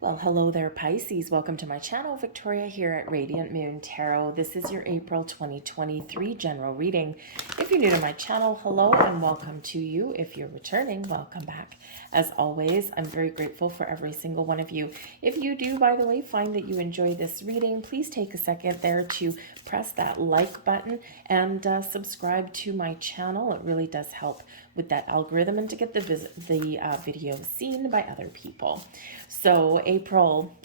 Well, hello there, Pisces. Welcome to my channel. Victoria here at Radiant Moon Tarot. This is your April 2023 general reading. If you're new to my channel, hello and welcome to you. If you're returning, welcome back. As always, I'm very grateful for every single one of you. If you do, by the way, find that you enjoy this reading, please take a second there to press that like button and subscribe to my channel. It really does help with that algorithm and to get the video seen by other people. So April,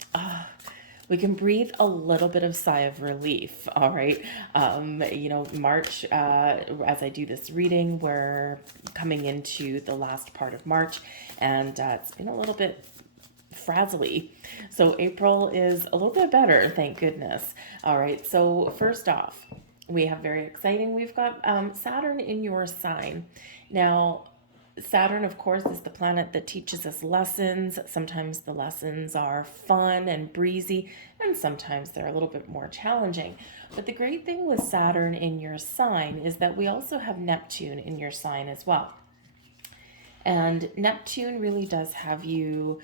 we can breathe a little bit of sigh of relief. All right. March, as I do this reading, we're coming into the last part of March, and it's been a little bit frazzly. So April is a little bit better, thank goodness. All right. So first off, we have very exciting. We've got Saturn in your sign. Now, Saturn, of course, is the planet that teaches us lessons. Sometimes the lessons are fun and breezy, and sometimes they're a little bit more challenging. But the great thing with Saturn in your sign is that we also have Neptune in your sign as well. And Neptune really does have you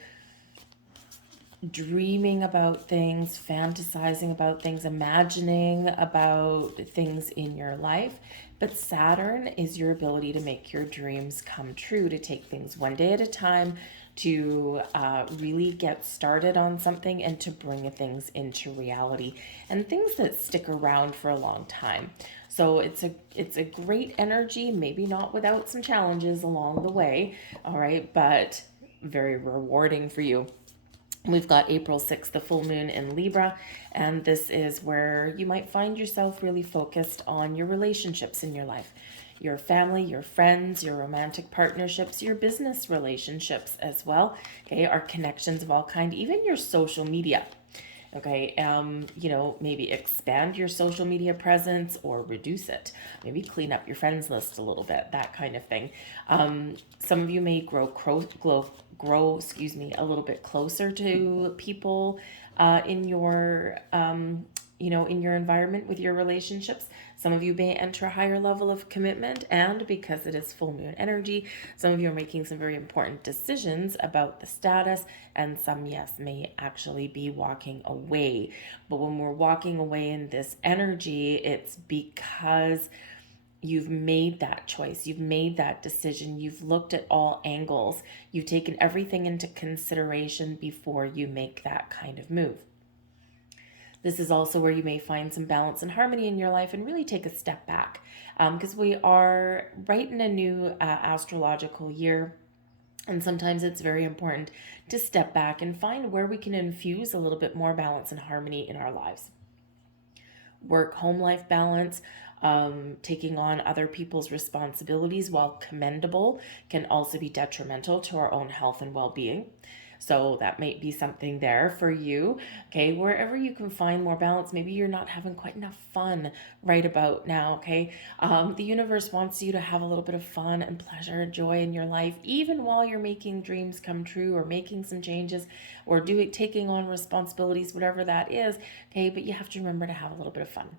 dreaming about things, fantasizing about things, imagining about things in your life. But Saturn is your ability to make your dreams come true, to take things one day at a time, to really get started on something and to bring things into reality, and things that stick around for a long time. So it's a great energy, maybe not without some challenges along the way, all right, but very rewarding for you. We've got April 6th, the full moon in Libra, and this is where you might find yourself really focused on your relationships in your life, your family, your friends, your romantic partnerships, your business relationships as well, okay, our connections of all kind, even your social media. Okay, maybe expand your social media presence or reduce it. Maybe clean up your friends list a little bit, that kind of thing. Some of you may grow, a little bit closer to people in your in your environment with your relationships. Some of you may enter a higher level of commitment, and because it is full moon energy, some of you are making some very important decisions about the status, and some, yes, may actually be walking away. But when we're walking away in this energy, it's because you've made that choice, you've made that decision, you've looked at all angles, you've taken everything into consideration before you make that kind of move. This is also where you may find some balance and harmony in your life and really take a step back, because we are right in a new astrological year. And sometimes it's very important to step back and find where we can infuse a little bit more balance and harmony in our lives. Work, home life balance, taking on other people's responsibilities, while commendable, can also be detrimental to our own health and well-being. So that might be something there for you. Okay, wherever you can find more balance, maybe you're not having quite enough fun right about now. Okay, the universe wants you to have a little bit of fun and pleasure and joy in your life, even while you're making dreams come true or making some changes or taking on responsibilities, whatever that is. Okay, but you have to remember to have a little bit of fun.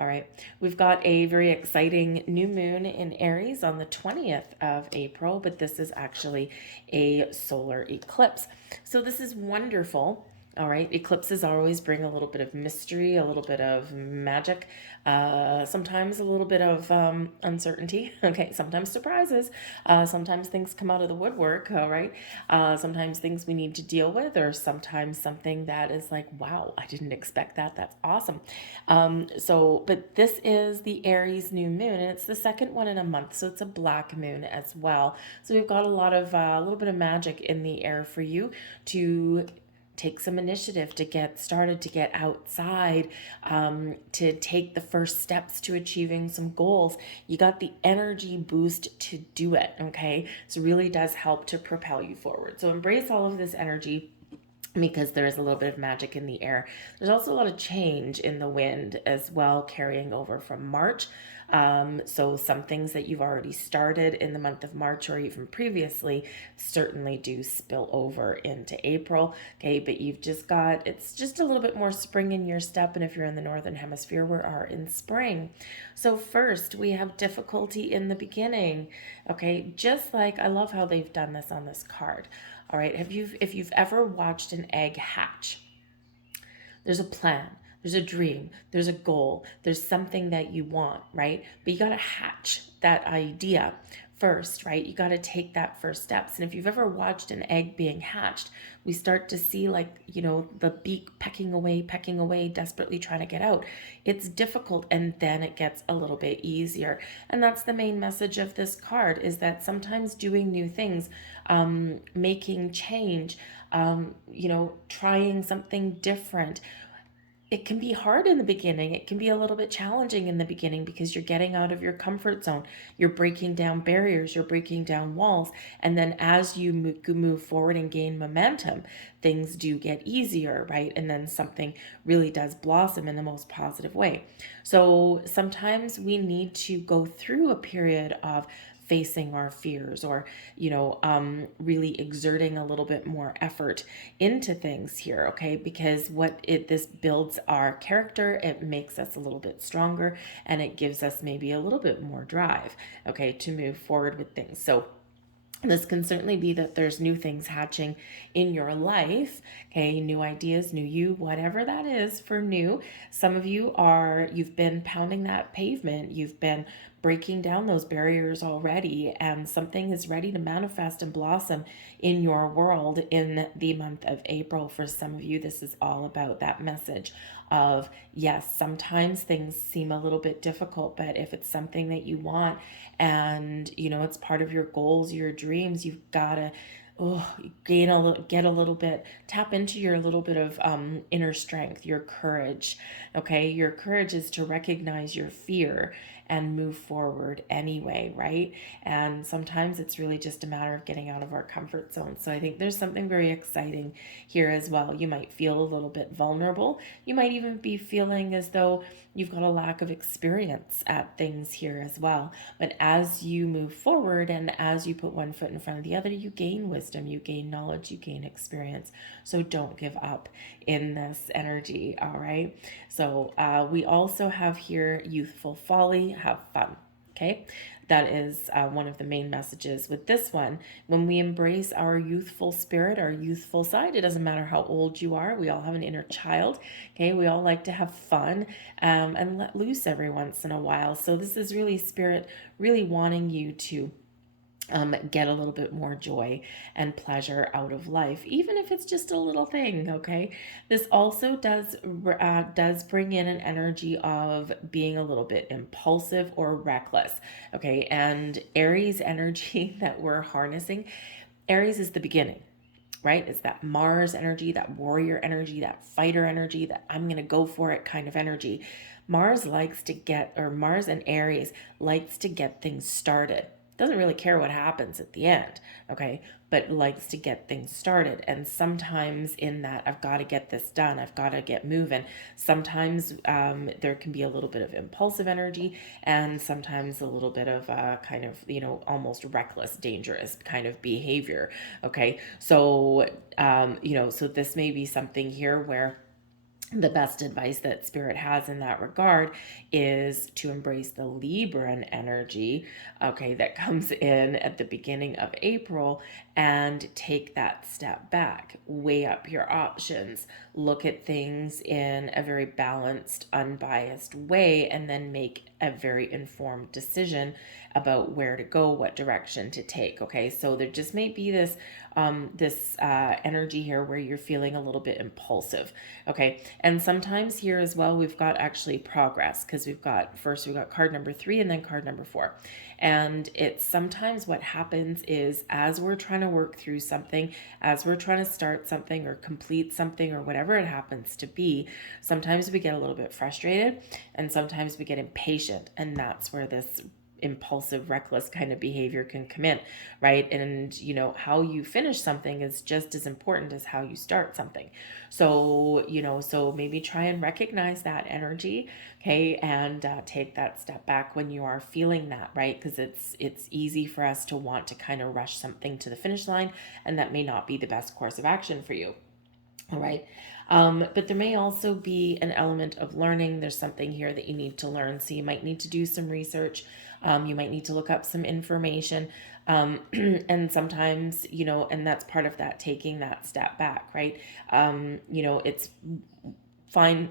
All right, we've got a very exciting new moon in Aries on the 20th of April, but this is actually a solar eclipse. So this is wonderful. All right, eclipses always bring a little bit of mystery, a little bit of magic, sometimes a little bit of uncertainty. Okay, sometimes surprises, sometimes things come out of the woodwork. All right, sometimes things we need to deal with, or sometimes something that is like, wow, I didn't expect that. That's awesome. But this is the Aries new moon, and it's the second one in a month, so it's a black moon as well. So we've got a little bit of magic in the air for you to take some initiative, to get started, to get outside, to take the first steps to achieving some goals. You got the energy boost to do it, okay? So it really does help to propel you forward. So embrace all of this energy, because there is a little bit of magic in the air. There's also a lot of change in the wind as well, carrying over from March. So some things that you've already started in the month of March or even previously certainly do spill over into April. Okay, but it's just a little bit more spring in your step. And if you're in the Northern Hemisphere, we are in spring. So first, we have difficulty in the beginning. Okay, just like I love how they've done this on this card. All right. If you've ever watched an egg hatch, there's a plan, there's a dream, there's a goal, there's something that you want, right? But you got to hatch that idea first, right? You got to take that first steps. And if you've ever watched an egg being hatched, we start to see, like, the beak pecking away, desperately trying to get out. It's difficult, and then it gets a little bit easier. And that's the main message of this card, is that sometimes doing new things, making change, trying something different, it can be hard in the beginning. It can be a little bit challenging in the beginning because you're getting out of your comfort zone. You're breaking down barriers, you're breaking down walls. And then as you move forward and gain momentum, things do get easier, right? And then something really does blossom in the most positive way. So sometimes we need to go through a period of facing our fears, or really exerting a little bit more effort into things here, okay? Because this builds our character, it makes us a little bit stronger, and it gives us maybe a little bit more drive, okay, to move forward with things. So this can certainly be that there's new things hatching in your life, okay? New ideas, new you, whatever that is for new. Some of you've been pounding that pavement, you've been breaking down those barriers already, and something is ready to manifest and blossom in your world in the month of April. For some of you, this is all about that message of, yes, sometimes things seem a little bit difficult, but if it's something that you want, and it's part of your goals, your dreams, you've got to tap into your little bit of inner strength, your courage. Okay, your courage is to recognize your fear and move forward anyway, right? And sometimes it's really just a matter of getting out of our comfort zone. So I think there's something very exciting here as well. You might feel a little bit vulnerable. You might even be feeling as though you've got a lack of experience at things here as well. But as you move forward and as you put one foot in front of the other, you gain wisdom, you gain knowledge, you gain experience. So don't give up in this energy, all right? So we also have here youthful folly, have fun, okay? That is one of the main messages with this one. When we embrace our youthful spirit, our youthful side, it doesn't matter how old you are. We all have an inner child. Okay, we all like to have fun and let loose every once in a while. So this is really spirit really wanting you to get a little bit more joy and pleasure out of life, even if it's just a little thing. Okay, this also does bring in an energy of being a little bit impulsive or reckless. Okay, and Aries energy that we're harnessing, Aries is the beginning, right? It's that Mars energy, that warrior energy, that fighter energy, that I'm going to go for it kind of energy. Mars and Aries likes to get things started. Doesn't really care what happens at the end, okay? But likes to get things started. And sometimes in that, I've got to get this done, I've got to get moving. Sometimes there can be a little bit of impulsive energy, and sometimes a little bit of kind of, almost reckless, dangerous kind of behavior, okay? So, so this may be something here where the best advice that spirit has in that regard is to embrace the Libran energy, okay, that comes in at the beginning of April, and take that step back, weigh up your options, look at things in a very balanced, unbiased way, and then make a very informed decision about where to go, what direction to take. Okay, so there just may be this energy here where you're feeling a little bit impulsive. Okay, and sometimes here as well we've got actually progress, because we've got card number 3 and then card number 4. And it's sometimes what happens is, as we're trying to work through something, as we're trying to start something or complete something or whatever it happens to be, sometimes we get a little bit frustrated, and sometimes we get impatient, and that's where this impulsive, reckless kind of behavior can come in, right? And how you finish something is just as important as how you start something. So so maybe try and recognize that energy, okay, and take that step back when you are feeling that, right? Because it's easy for us to want to kind of rush something to the finish line, and that may not be the best course of action for you. All right. But there may also be an element of learning. There's something here that you need to learn. So you might need to do some research. You might need to look up some information. And sometimes, and that's part of that, taking that step back, right? It's fine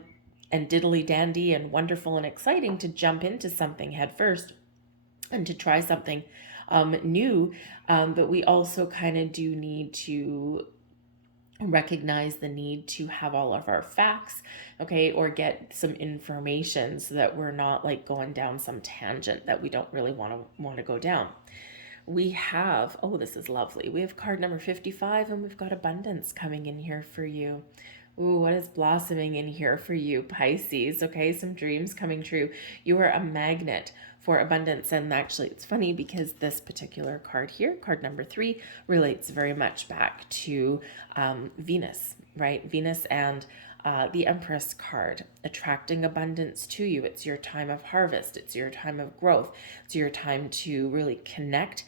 and diddly dandy and wonderful and exciting to jump into something head first and to try something new. But we also kind of do need to recognize the need to have all of our facts, okay, or get some information so that we're not like going down some tangent that we don't really want to go down. We have, oh, this is lovely. We have card number 55, and we've got abundance coming in here for you. Ooh, what is blossoming in here for you, Pisces? Okay, some dreams coming true. You are a magnet for abundance. And actually, it's funny because this particular card here, card number 3, relates very much back to Venus, right? Venus and the Empress card, attracting abundance to you. It's your time of harvest. It's your time of growth. It's your time to really connect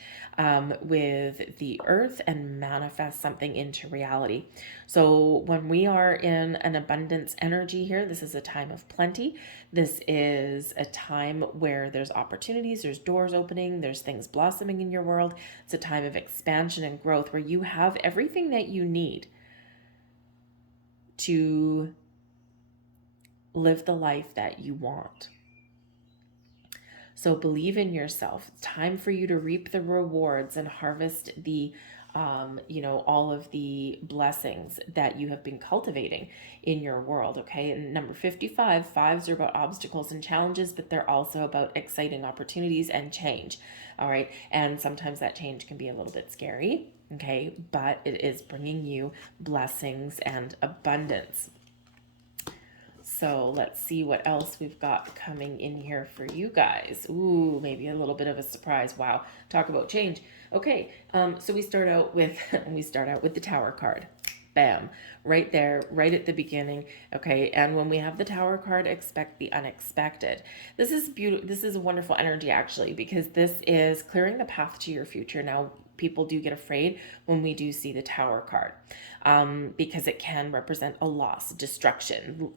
with the earth and manifest something into reality. So when we are in an abundance energy here, this is a time of plenty. This is a time where there's opportunities, there's doors opening, there's things blossoming in your world. It's a time of expansion and growth where you have everything that you need to live the life that you want. So believe in yourself. It's time for you to reap the rewards and harvest the all of the blessings that you have been cultivating in your world, okay? And number 55, fives are about obstacles and challenges, but they're also about exciting opportunities and change, all right? And sometimes that change can be a little bit scary, okay? But it is bringing you blessings and abundance. So let's see what else we've got coming in here for you guys. Ooh, maybe a little bit of a surprise. Wow, talk about change. Okay, so we start out with the Tower card. Bam, right there, right at the beginning. Okay, and when we have the Tower card, expect the unexpected. This is beautiful. This is a wonderful energy actually, because this is clearing the path to your future. Now, people do get afraid when we do see the Tower card, because it can represent a loss, destruction,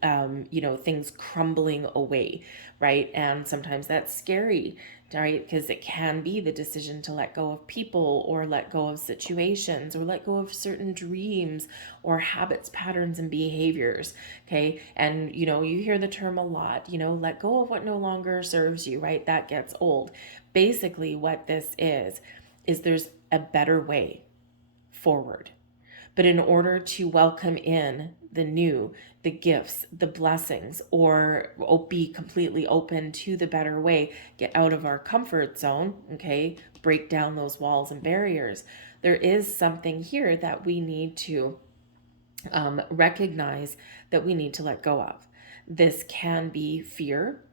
things crumbling away, right? And sometimes that's scary, right? Because it can be the decision to let go of people or let go of situations or let go of certain dreams or habits, patterns, and behaviors, okay? And, you hear the term a lot, let go of what no longer serves you, right? That gets old. Basically, what this is there's a better way forward. But in order to welcome in the new, the gifts, the blessings, or be completely open to the better way, get out of our comfort zone, okay, break down those walls and barriers, there is something here that we need to recognize that we need to let go of. This can be fear.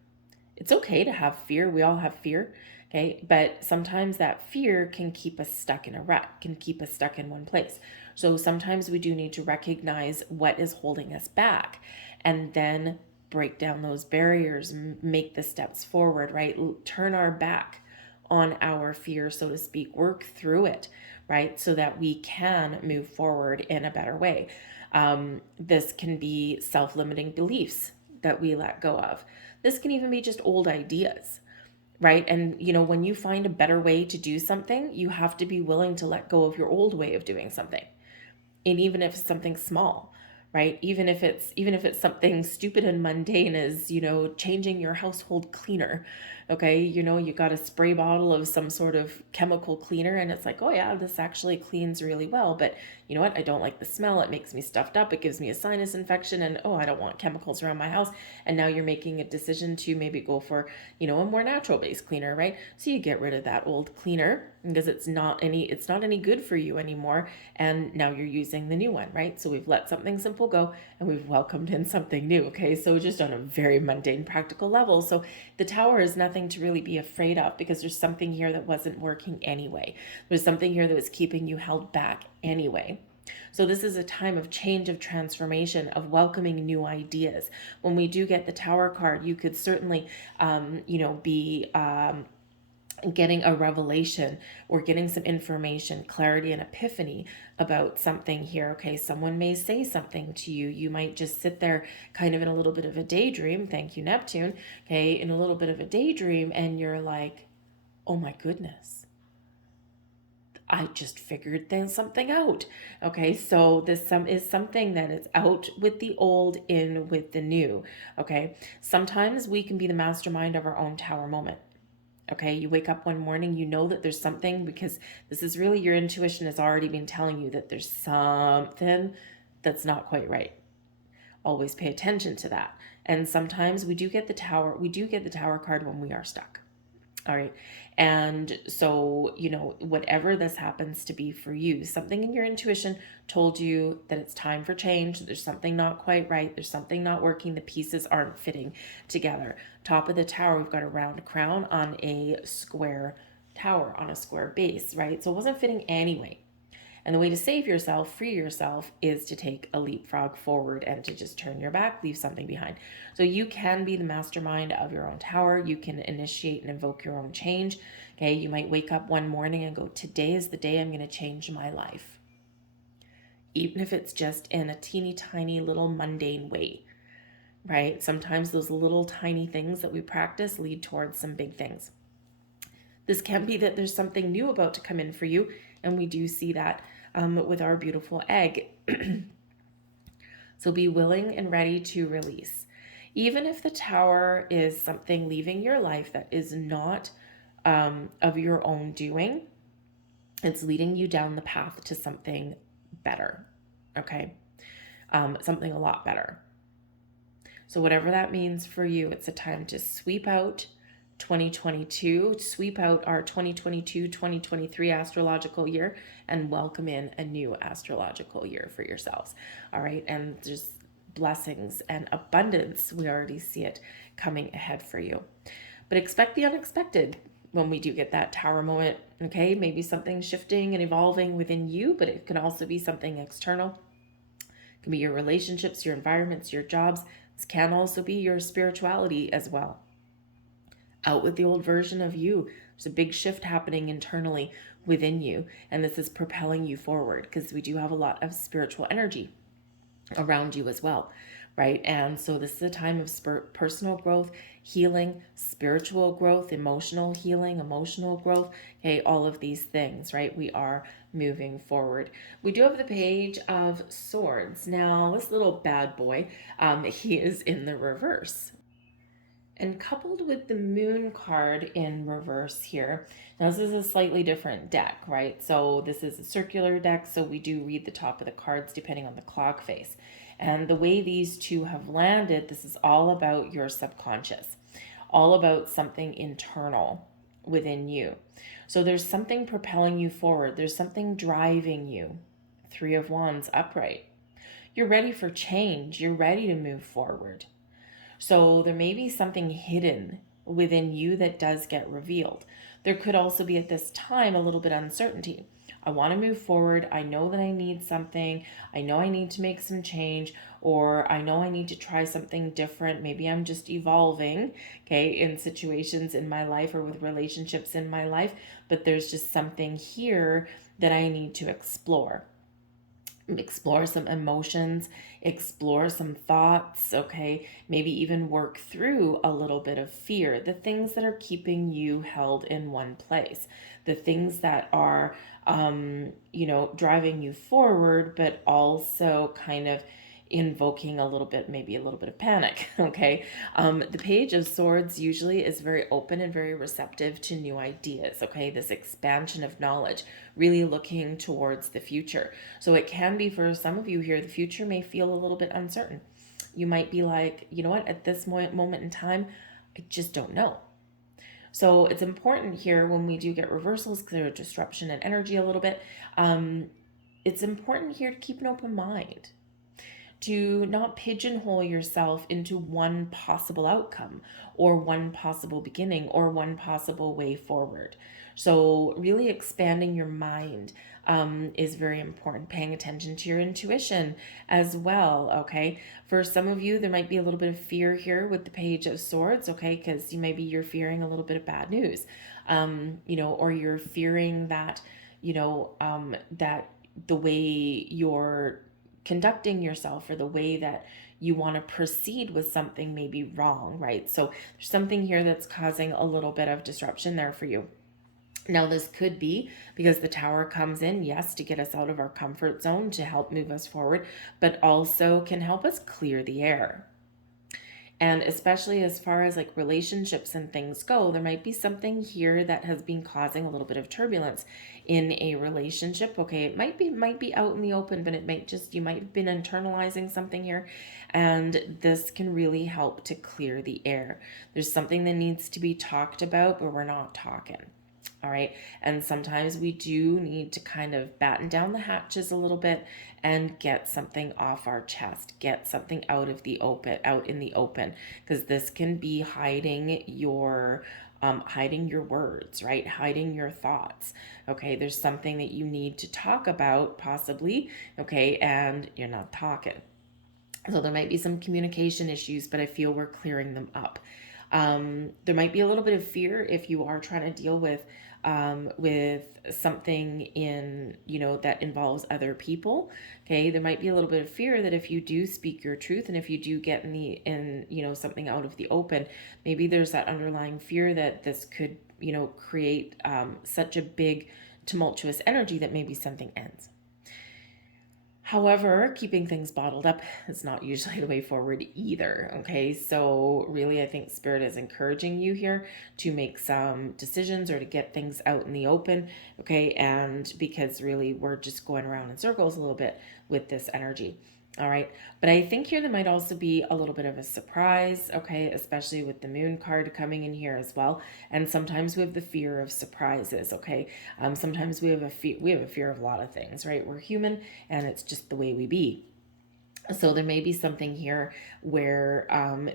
It's okay to have fear. We all have fear. Okay, but sometimes that fear can keep us stuck in a rut, can keep us stuck in one place. So sometimes we do need to recognize what is holding us back and then break down those barriers, make the steps forward, right? Turn our back on our fear, so to speak, work through it, right? So that we can move forward in a better way. This can be self-limiting beliefs that we let go of. This can even be just old ideas, right? And, when you find a better way to do something, you have to be willing to let go of your old way of doing something. And even if it's something small, right? Even if it's something stupid and mundane as, changing your household cleaner. Okay, you got a spray bottle of some sort of chemical cleaner and it's like, oh yeah, this actually cleans really well, but you know what? I don't like the smell. It makes me stuffed up. It gives me a sinus infection and oh, I don't want chemicals around my house. And now you're making a decision to maybe go for, a more natural based cleaner, right? So you get rid of that old cleaner because it's not any good for you anymore. And now you're using the new one, right? So we've let something simple go and we've welcomed in something new. Okay, so just on a very mundane, practical level. So the Tower is nothing to really be afraid of because there's something here that wasn't working anyway. There's something here that was keeping you held back anyway. So this is a time of change, of transformation, of welcoming new ideas. When we do get the Tower card, you could certainly, be getting a revelation or getting some information, clarity, and epiphany about something here. Okay, someone may say something to you. You might just sit there kind of in a little bit of a daydream. Thank you, Neptune. Okay, in a little bit of a daydream, and you're like, oh my goodness, I just figured something out. Okay, so this is something that is out with the old, in with the new. Okay, sometimes we can be the mastermind of our own tower moment. Okay, you wake up one morning, you know that there's something, because this is really your intuition has already been telling you that there's something that's not quite right. Always pay attention to that. And sometimes we do get the tower card when we are stuck. All right. And so, whatever this happens to be for you, something in your intuition told you that it's time for change. There's something not quite right. There's something not working. The pieces aren't fitting together. Top of the tower, we've got a round crown on a square tower, on a square base, right? So it wasn't fitting anyway. And the way to save yourself, free yourself, is to take a leapfrog forward and to just turn your back, leave something behind. So you can be the mastermind of your own tower. You can initiate and invoke your own change. Okay, you might wake up one morning and go, today is the day I'm going to change my life. Even if it's just in a teeny tiny little mundane way, right? Sometimes those little tiny things that we practice lead towards some big things. This can be that there's something new about to come in for you, and we do see that with our beautiful egg. So be willing and ready to release. Even if the tower is something leaving your life that is not of your own doing, it's leading you down the path to something better, okay? Something a lot better. So whatever that means for you, it's a time to sweep out 2022, sweep out our 2022-2023 astrological year, and welcome in a new astrological year for yourselves. All right, and just blessings and abundance. We already see it coming ahead for you. But expect the unexpected when we do get that tower moment. Okay, maybe something shifting and evolving within you, but it can also be something external. It can be your relationships, your environments, your jobs. This can also be your spirituality as well. Out with the old version of you. There's a big shift happening internally within you, and this is propelling you forward, because we do have a lot of spiritual energy around you as well, right? And so this is a time of personal growth, healing, spiritual growth, emotional healing, emotional growth, okay, all of these things, right? We are moving forward. We do have the Page of Swords. Now, this little bad boy, he is in the reverse. And coupled with the Moon card in reverse here, now this is a slightly different deck, right? So this is a circular deck, so we do read the top of the cards depending on the clock face. And the way these two have landed, this is all about your subconscious, all about something internal within you. So there's something propelling you forward. There's something driving you. Three of Wands upright. You're ready for change. You're ready to move forward. So there may be something hidden within you that does get revealed. There could also be at this time a little bit of uncertainty. I want to move forward. I know that I need something. I know I need to make some change, or I know I need to try something different. Maybe I'm just evolving, okay, in situations in my life or with relationships in my life, but there's just something here that I need to explore some emotions, explore some thoughts, okay? Maybe even work through a little bit of fear, the things that are keeping you held in one place, the things that are, driving you forward, but also kind of invoking maybe a little bit of panic, okay? The Page of Swords usually is very open and very receptive to new ideas, okay? This expansion of knowledge, really looking towards the future. So it can be, for some of you here, the future may feel a little bit uncertain. You might be like, you know what, at this moment in time, I just don't know. So it's important here when we do get reversals, because there's disruption in energy a little bit. It's important here to keep an open mind, to not pigeonhole yourself into one possible outcome or one possible beginning or one possible way forward. So, really expanding your mind is very important. Paying attention to your intuition as well, okay? For some of you, there might be a little bit of fear here with the Page of Swords, okay? Because maybe you're fearing a little bit of bad news, or you're fearing that, that the way you're conducting yourself or the way that you want to proceed with something may be wrong, right? So there's something here that's causing a little bit of disruption there for you. Now, this could be because the Tower comes in, yes, to get us out of our comfort zone, to help move us forward, but also can help us clear the air. And especially as far as like relationships and things go, there might be something here that has been causing a little bit of turbulence in a relationship. Okay, it might be out in the open, but it might just, you might have been internalizing something here, and this can really help to clear the air. There's something that needs to be talked about, but we're not talking. All right. And sometimes we do need to kind of batten down the hatches a little bit and get something off our chest, get something out in the open, because this can be hiding your words, right? Hiding your thoughts. Okay. There's something that you need to talk about possibly. Okay. And you're not talking. So there might be some communication issues, but I feel we're clearing them up. There might be a little bit of fear if you are trying to deal with something in, that involves other people. Okay, there might be a little bit of fear that if you do speak your truth and if you do get in something out of the open, maybe there's that underlying fear that this could create such a big tumultuous energy that maybe something ends. However, keeping things bottled up is not usually the way forward either. Okay, so really, I think Spirit is encouraging you here to make some decisions or to get things out in the open. Okay, and because really we're just going around in circles a little bit with this energy. All right, but I think here there might also be a little bit of a surprise, okay, especially with the Moon card coming in here as well. And sometimes we have the fear of surprises, okay. Sometimes we have a fear of a lot of things, right? We're human, and it's just the way we be. So there may be something here where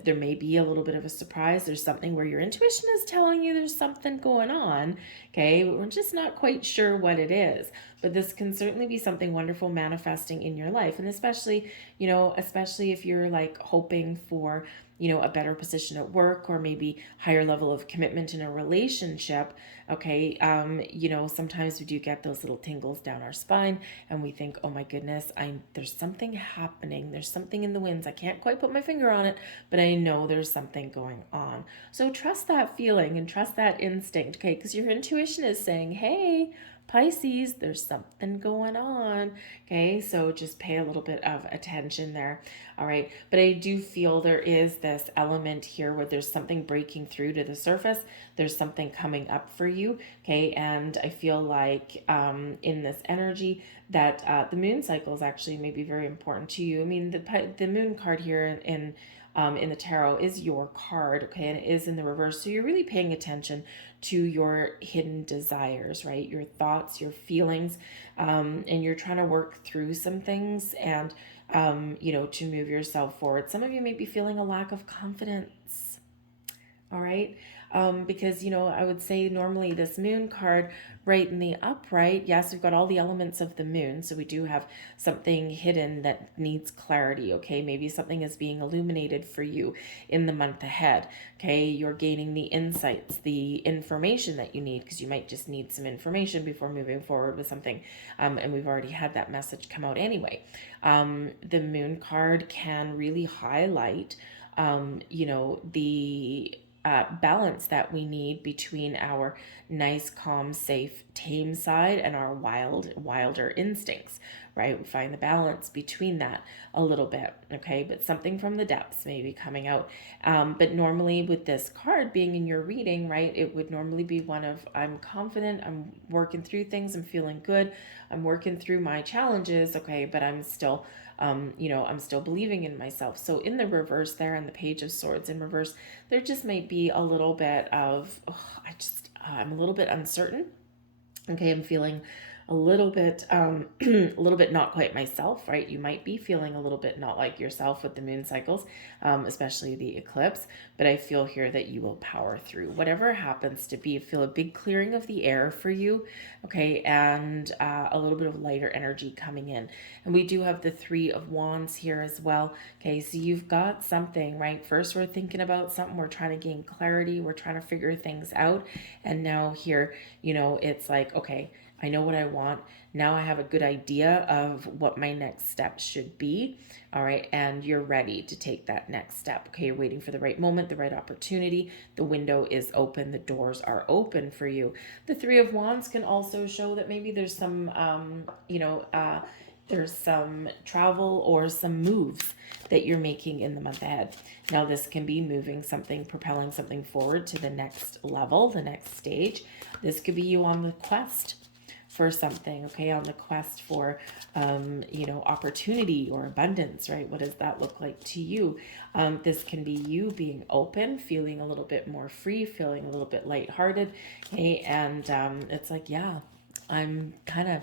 there may be a little bit of a surprise. There's something where your intuition is telling you there's something going on. Okay, we're just not quite sure what it is. But this can certainly be something wonderful manifesting in your life. And especially if you're like hoping for, a better position at work or maybe higher level of commitment in a relationship. Okay, sometimes we do get those little tingles down our spine and we think, oh my goodness, there's something happening. There's something in the winds. I can't quite put my finger on it, but I know there's something going on. So trust that feeling and trust that instinct, okay? Because your intuition is saying, hey, Pisces, there's something going on. Okay, so just pay a little bit of attention there. All right, but I do feel there is this element here where there's something breaking through to the surface. There's something coming up for you. Okay, and I feel like in this energy that the moon cycle is actually maybe very important to you. I mean, the moon card here in the tarot is your card, okay, and it is in the reverse. So you're really paying attention to your hidden desires, right? Your thoughts, your feelings, and you're trying to work through some things and, to move yourself forward. Some of you may be feeling a lack of confidence, all right? Because, I would say normally this moon card right in the upright, yes, we've got all the elements of the moon. So we do have something hidden that needs clarity, okay? Maybe something is being illuminated for you in the month ahead, okay? You're gaining the insights, the information that you need, because you might just need some information before moving forward with something. And we've already had that message come out anyway. The moon card can really highlight, the balance that we need between our nice, calm, safe, tame side and our wilder instincts, right? We find the balance between that a little bit, okay? But something from the depths may be coming out. But normally with this card being in your reading, right, it would normally be one of, I'm confident, I'm working through things, I'm feeling good, I'm working through my challenges, okay, but I'm still I'm still believing in myself. So in the reverse there, on the Page of Swords in reverse, there just might be a little bit of, I'm a little bit uncertain. Okay, I'm feeling a little bit, a little bit not quite myself, right? You might be feeling a little bit not like yourself with the moon cycles, especially the eclipse. But I feel here that you will power through whatever happens to be. Feel a big clearing of the air for you, okay, and a little bit of lighter energy coming in. And we do have the Three of Wands here as well. Okay, so you've got something, right? First, we're thinking about something, we're trying to gain clarity, we're trying to figure things out. And now here, it's like, okay, I know what I want. Now I have a good idea of what my next step should be. All right. And you're ready to take that next step. Okay. You're waiting for the right moment, the right opportunity. The window is open. The doors are open for you. The Three of Wands can also show that maybe there's some, there's some travel or some moves that you're making in the month ahead. Now, this can be moving something, propelling something forward to the next level, the next stage. This could be you on the quest for something, okay, on the quest for, opportunity or abundance, right? What does that look like to you? This can be you being open, feeling a little bit more free, feeling a little bit lighthearted, okay? And it's like, yeah, I'm kind of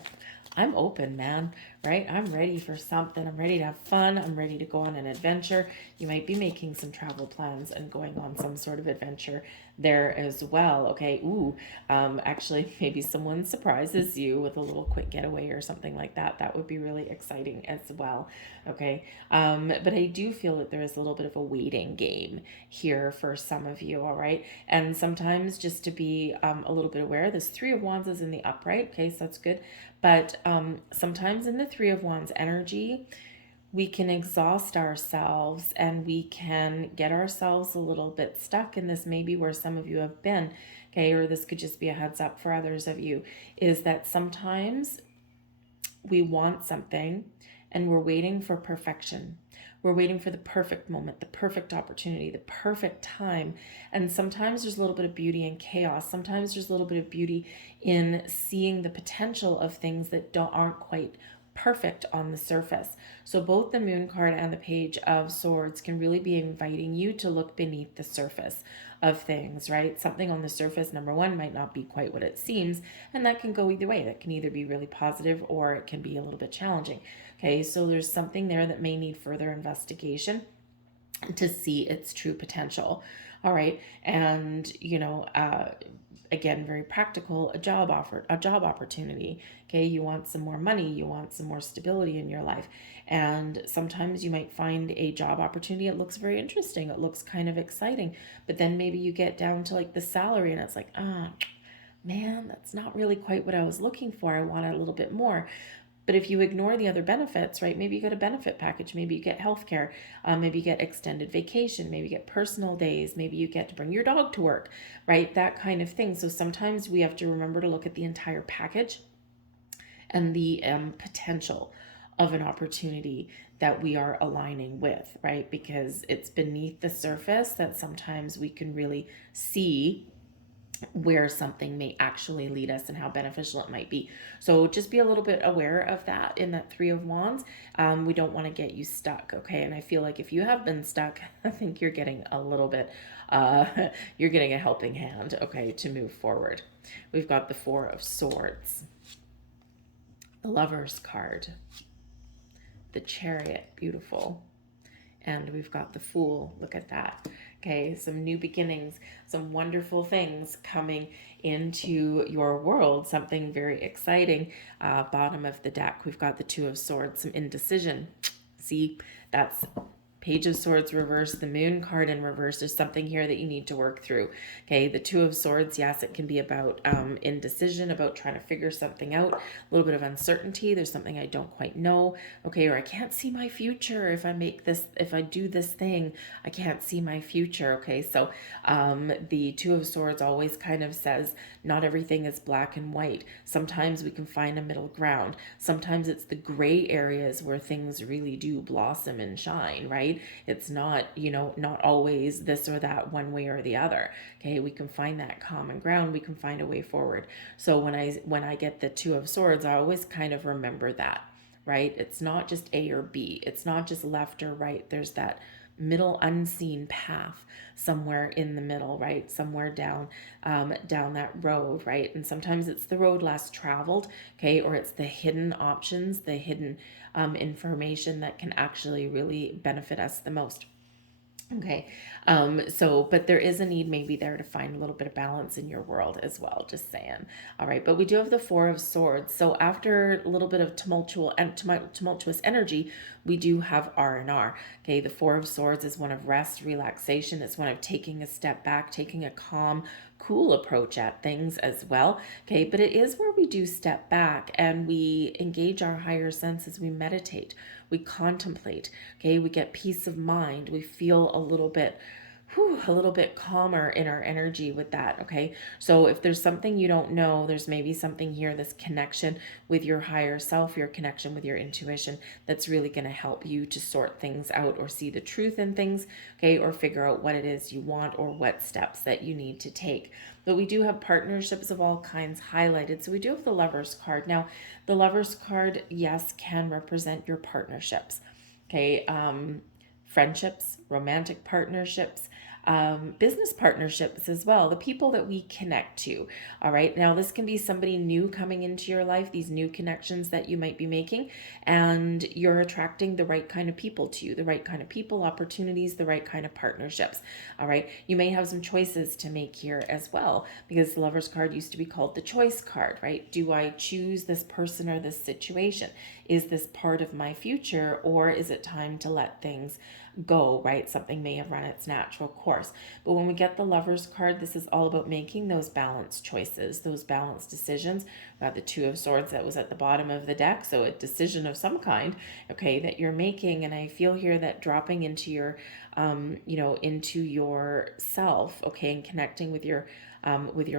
I'm open, man, right? I'm ready for something. I'm ready to have fun. I'm ready to go on an adventure. You might be making some travel plans and going on some sort of adventure there as well. Okay. Ooh, actually, maybe someone surprises you with a little quick getaway or something like that. That would be really exciting as well. Okay. But I do feel that there is a little bit of a waiting game here for some of you. All right. And sometimes just to be a little bit aware, this Three of Wands is in the upright. Okay. So that's good. But sometimes in the Three of Wands energy, we can exhaust ourselves and we can get ourselves a little bit stuck. And this may be where some of you have been, okay, or this could just be a heads up for others of you, is that sometimes we want something and we're waiting for perfection. We're waiting for the perfect moment, the perfect opportunity, the perfect time. And sometimes there's a little bit of beauty in chaos. Sometimes there's a little bit of beauty in seeing the potential of things that aren't quite perfect on the surface. So both the Moon card and the Page of Swords can really be inviting you to look beneath the surface of things, right? Something on the surface, number one, might not be quite what it seems, and that can go either way. That can either be really positive or it can be a little bit challenging. Okay, so there's something there that may need further investigation to see its true potential. All right, and again, very practical, a job opportunity. Okay, you want some more money, you want some more stability in your life. And sometimes you might find a job opportunity, it looks very interesting, it looks kind of exciting, but then maybe you get down to like the salary and it's like, man, that's not really quite what I was looking for. I wanted a little bit more. But if you ignore the other benefits, right, maybe you get a benefit package, maybe you get healthcare, maybe you get extended vacation, maybe you get personal days, maybe you get to bring your dog to work, right, that kind of thing. So sometimes we have to remember to look at the entire package and the potential of an opportunity that we are aligning with, right, because it's beneath the surface that sometimes we can really see where something may actually lead us and how beneficial it might be. So just be a little bit aware of that in that Three of Wands. We don't want to get you stuck, okay? And I feel like if you have been stuck, I think you're getting a little bit, you're getting a helping hand, okay, to move forward. We've got the Four of Swords, the Lover's card, the Chariot, beautiful. And we've got the Fool, look at that. Okay, some new beginnings, some wonderful things coming into your world, something very exciting. Bottom of the deck, we've got the Two of Swords, some indecision. See, that's Page of Swords reverse, the Moon card in reverse. There's something here that you need to work through. Okay, the Two of Swords, yes, it can be about indecision, about trying to figure something out, a little bit of uncertainty. There's something I don't quite know. Okay, or I can't see my future if I make this, if I do this thing, I can't see my future. Okay, so the Two of Swords always kind of says not everything is black and white. Sometimes we can find a middle ground. Sometimes it's the gray areas where things really do blossom and shine, right? It's not, not always this or that one way or the other. Okay, we can find that common ground. We can find a way forward. So when I get the Two of Swords, I always kind of remember that, right? It's not just A or B. It's not just left or right. There's that middle unseen path somewhere in the middle, right? Somewhere down that road, right? And sometimes it's the road less traveled, okay, or it's the hidden options, the hidden information that can actually really benefit us the most. Okay. But there is a need maybe there to find a little bit of balance in your world as well, just saying. All right. But we do have the Four of Swords. So after a little bit of tumultuous energy, we do have R&R. Okay. The Four of Swords is one of rest, relaxation. It's one of taking a step back, taking a calm, cool approach at things as well. Okay. But it is where we do step back and we engage our higher senses. We meditate, we contemplate, okay, we get peace of mind, we feel a little bit calmer in our energy with that, okay? So if there's something you don't know, there's maybe something here, this connection with your higher self, your connection with your intuition, that's really going to help you to sort things out or see the truth in things, okay, or figure out what it is you want or what steps that you need to take. But we do have partnerships of all kinds highlighted. So we do have the Lovers card. Now, the Lovers card, yes, can represent your partnerships, okay? Friendships, romantic partnerships, business partnerships as well, the people that we connect to. All right. Now, this can be somebody new coming into your life, these new connections that you might be making, and you're attracting the right kind of people to you, the right kind of people, opportunities, the right kind of partnerships. All right. You may have some choices to make here as well, because the Lover's card used to be called the choice card, right? Do I choose this person or this situation? Is this part of my future, or is it time to let things go, right? Something may have run its natural course. But when we get the Lover's card, this is all about making those balanced choices, those balanced decisions. We have the Two of Swords that was at the bottom of the deck, so a decision of some kind, okay, that you're making. And I feel here that dropping into your, into yourself, okay, and connecting with your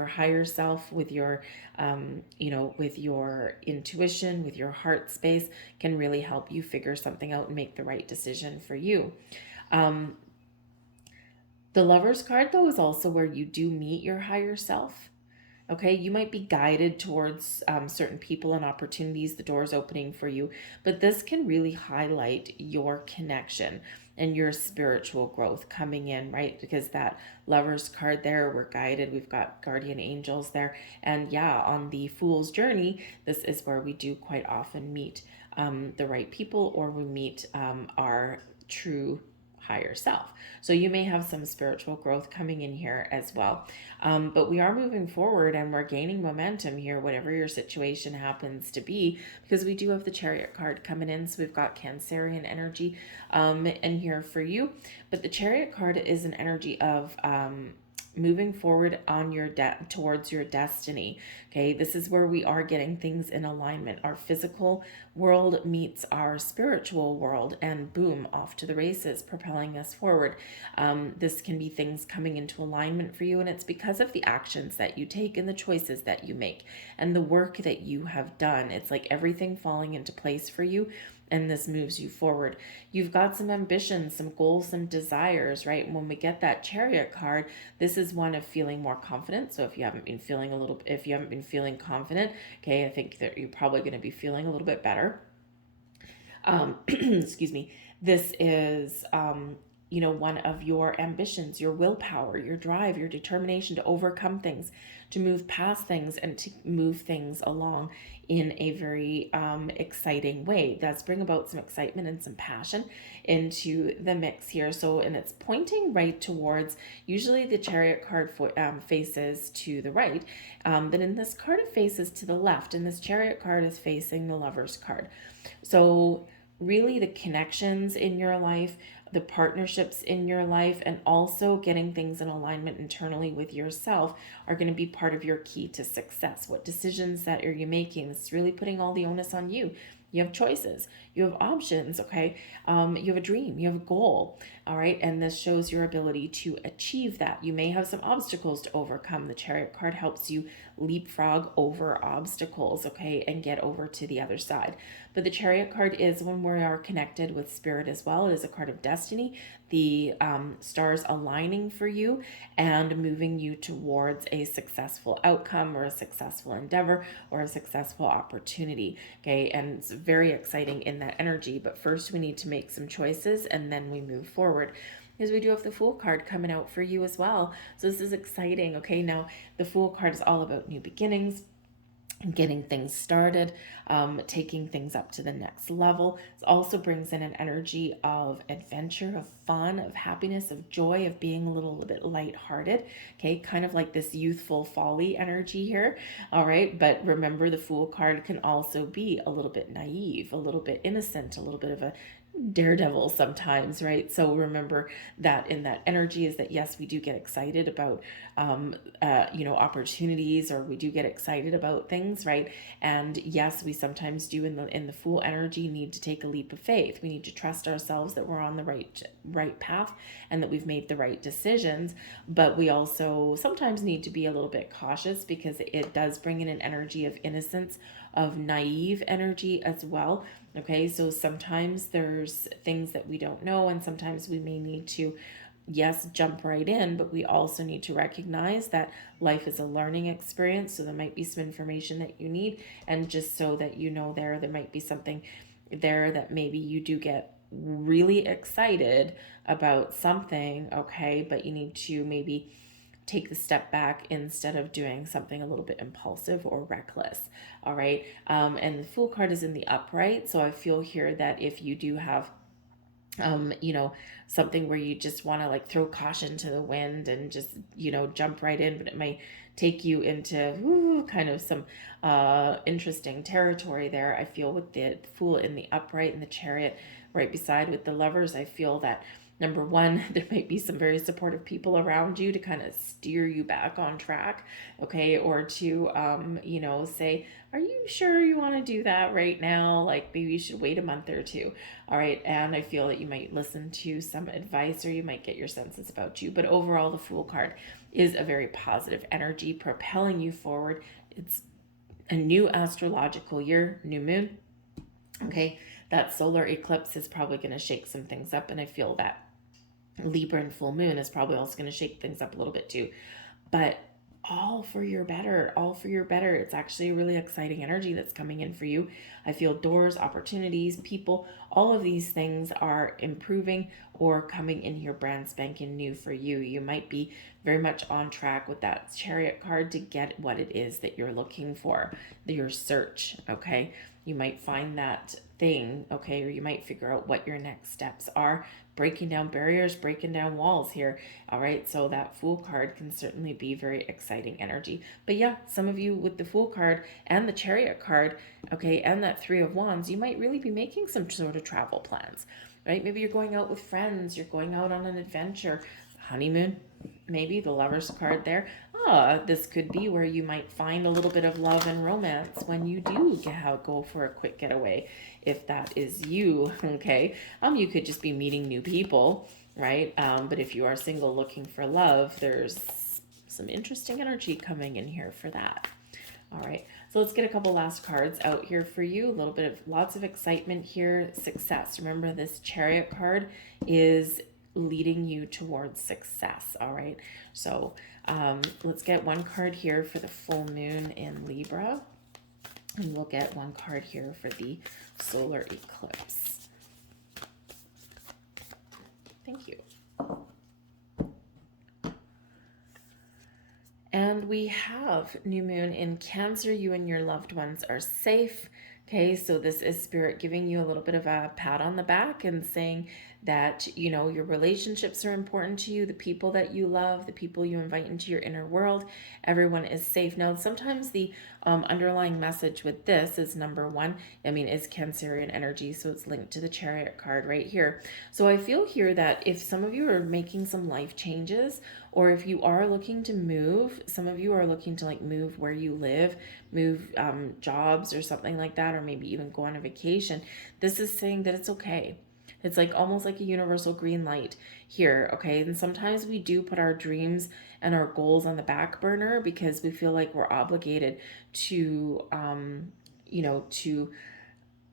higher self, with your, with your intuition, with your heart space, can really help you figure something out and make the right decision for you. The Lover's card, though, is also where you do meet your higher self. Okay, you might be guided towards certain people and opportunities, the doors opening for you, but this can really highlight your connection and your spiritual growth coming in, right? Because that Lover's card there, we're guided, we've got guardian angels there. And yeah, on the Fool's journey, this is where we do quite often meet the right people, or we meet our true higher self. So you may have some spiritual growth coming in here as well. But we are moving forward and we're gaining momentum here, whatever your situation happens to be, because we do have the Chariot card coming in. So we've got Cancerian energy in here for you. But the Chariot card is an energy of moving forward on your towards your destiny. Okay, this is where we are getting things in alignment. Our physical world meets our spiritual world, and boom, off to the races, propelling us forward. This can be things coming into alignment for you, and it's because of the actions that you take and the choices that you make and the work that you have done. It's like everything falling into place for you, and this moves you forward. You've got some ambitions, some goals, some desires, right? And when we get that Chariot card, this is one of feeling more confident. So if you haven't been feeling confident, okay, I think that you're probably going to be feeling a little bit better. Excuse me. This is one of your ambitions, your willpower, your drive, your determination to overcome things, to move past things, and to move things along in a very exciting way. It does bring about some excitement and some passion into the mix here. So, and it's pointing right towards, usually the Chariot card faces to the right, but in this card it faces to the left, and this Chariot card is facing the Lover's card. So really the connections in your life, the partnerships in your life, and also getting things in alignment internally with yourself are going to be part of your key to success. What decisions that are you making? It's really putting all the onus on you. You have choices, you have options, okay? You have a dream, you have a goal, all right? And this shows your ability to achieve that. You may have some obstacles to overcome. The Chariot card helps you leapfrog over obstacles, okay, and get over to the other side. But the Chariot card is when we are connected with spirit as well. It is a card of destiny. the stars aligning for you and moving you towards a successful outcome or a successful endeavor or a successful opportunity. Okay, and it's very exciting in that energy. But first, we need to make some choices and then we move forward. Because we do have the Fool card coming out for you as well. So this is exciting. Okay, now the Fool card is all about new beginnings, getting things started, taking things up to the next level. It also brings in an energy of adventure, of fun, of happiness, of joy, of being a little bit lighthearted. Okay, kind of like this youthful folly energy here. All right, but remember the Fool card can also be a little bit naive, a little bit innocent, a little bit of a daredevil sometimes, right? So remember that in that energy is that yes, we do get excited about opportunities, or we do get excited about things, right? And yes, we sometimes do in the Fool energy need to take a leap of faith. We need to trust ourselves that we're on the right path and that we've made the right decisions. But we also sometimes need to be a little bit cautious because it does bring in an energy of innocence, of naive energy as well. Okay, so sometimes there's things that we don't know, and sometimes we may need to, yes, jump right in, but we also need to recognize that life is a learning experience. So there might be some information that you need, and just so that you know, there might be something there that maybe you do get really excited about something, okay, but you need to maybe take the step back instead of doing something a little bit impulsive or reckless. All right. And the Fool card is in the upright. So I feel here that if you do have something where you just want to like throw caution to the wind and just, jump right in, but it might take you into kind of some interesting territory there. I feel with the Fool in the upright and the Chariot right beside with the Lovers, I feel that number one, there might be some very supportive people around you to kind of steer you back on track, okay? Or to, say, are you sure you want to do that right now? Like maybe you should wait a month or two, all right? And I feel that you might listen to some advice or you might get your senses about you. But overall, the Fool card is a very positive energy propelling you forward. It's a new astrological year, new moon, okay? That solar eclipse is probably going to shake some things up, and I feel that Libra and full moon is probably also going to shake things up a little bit too. But all for your better, all for your better. It's actually a really exciting energy that's coming in for you. I feel doors, opportunities, people, all of these things are improving or coming in here brand spanking new for you. You might be very much on track with that Chariot card to get what it is that you're looking for, your search, okay? You might find that thing, okay, or you might figure out what your next steps are, breaking down barriers, breaking down walls here. All right, so that Fool card can certainly be very exciting energy. But yeah, some of you with the Fool card and the Chariot card, okay, and that Three of Wands, you might really be making some sort of travel plans, right? Maybe you're going out with friends, you're going out on an adventure, honeymoon, maybe the Lovers card there. This could be where you might find a little bit of love and romance when you do go for a quick getaway, if that is you, okay? You could just be meeting new people, right? But if you are single looking for love, there's some interesting energy coming in here for that. All right, so let's get a couple last cards out here for you. A little bit of lots of excitement here. Success. Remember, this Chariot card is leading you towards success. All right, so let's get one card here for the full moon in Libra, and we'll get one card here for the solar eclipse. Thank you. And we have new moon in Cancer. You and your loved ones are safe. Okay, so this is Spirit giving you a little bit of a pat on the back and saying that, your relationships are important to you, the people that you love, the people you invite into your inner world, everyone is safe. Now, sometimes the underlying message with this is number one, is Cancerian energy, so it's linked to the Chariot card right here. So I feel here that if some of you are making some life changes, or if you are looking to move, some of you are looking to like move where you live, move jobs or something like that, or maybe even go on a vacation, this is saying that it's okay. It's like almost like a universal green light here, okay? And sometimes we do put our dreams and our goals on the back burner because we feel like we're obligated to, to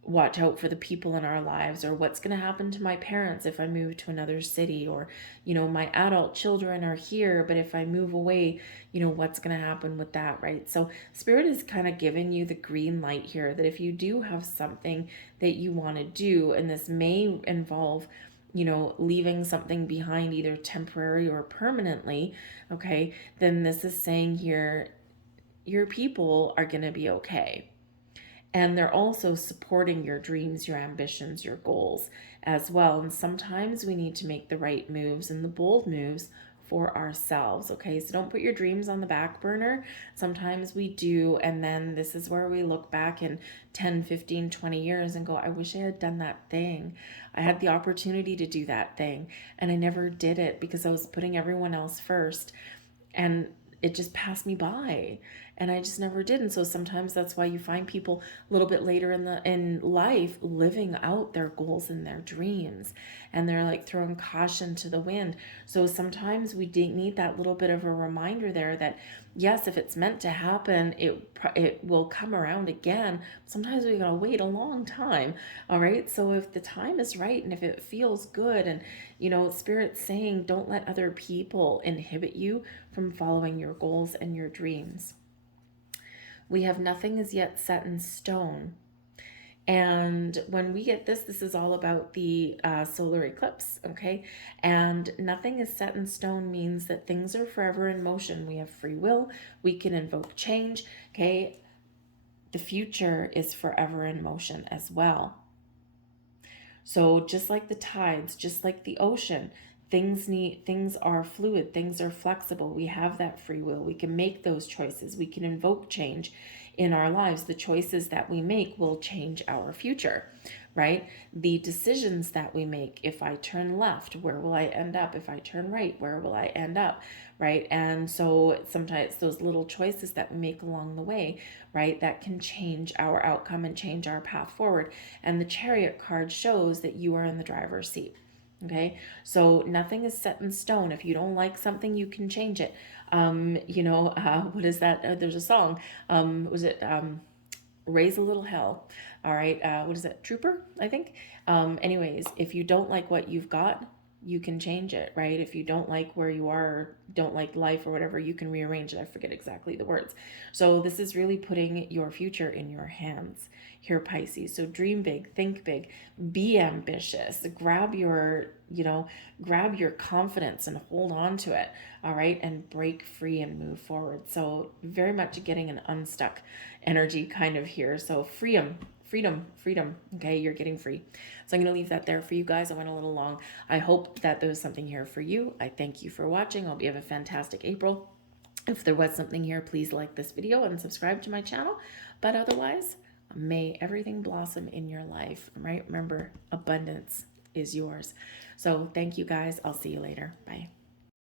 watch out for the people in our lives, or what's going to happen to my parents if I move to another city, or my adult children are here, but if I move away, what's going to happen with that, right? So spirit is kind of giving you the green light here, that if you do have something that you want to do, and this may involve leaving something behind, either temporary or permanently, okay, then this is saying here your people are going to be okay. And they're also supporting your dreams, your ambitions, your goals as well. And sometimes we need to make the right moves and the bold moves for ourselves, okay? So don't put your dreams on the back burner. Sometimes we do, and then this is where we look back in 10, 15, 20 years and go, I wish I had done that thing. I had the opportunity to do that thing, and I never did it because I was putting everyone else first. And it just passed me by, and I just never did. And so sometimes that's why you find people a little bit later in life living out their goals and their dreams, and they're like throwing caution to the wind. So sometimes we need that little bit of a reminder there that yes, if it's meant to happen, it will come around again. Sometimes we gotta wait a long time. All right, so if the time is right and if it feels good, and spirit's saying don't let other people inhibit you from following your goals and your dreams. We have nothing is yet set in stone. And when we get this is all about the solar eclipse, okay? And nothing is set in stone means that things are forever in motion. We have free will. We can invoke change, okay? The future is forever in motion as well. So just like the tides, just like the ocean, things are fluid, things are flexible. We have that free will. We can make those choices. We can invoke change in our lives. The choices that we make will change our future, right? The decisions that we make, if I turn left, where will I end up? If I turn right, where will I end up, right? And so sometimes those little choices that we make along the way, right, that can change our outcome and change our path forward. And the Chariot card shows that you are in the driver's seat. Okay, so nothing is set in stone. If you don't like something, you can change it. What is that? There's a song. Was it Raise a Little Hell? All right. What is it? Trooper, I think. Anyways, if you don't like what you've got, you can change it, right? If you don't like where you are, or don't like life or whatever, you can rearrange it. I forget exactly the words. So this is really putting your future in your hands here, Pisces. So dream big, think big, be ambitious, grab your confidence and hold on to it, all right, and break free and move forward. So very much getting an unstuck energy kind of here. So freedom, okay, you're getting free. So I'm going to leave that there for you guys. I went a little long. I hope that there was something here for you. I thank you for watching. I hope you have a fantastic April. If there was something here, please like this video and subscribe to my channel. But otherwise, may everything blossom in your life, right? Remember, abundance is yours. So thank you guys. I'll see you later. Bye.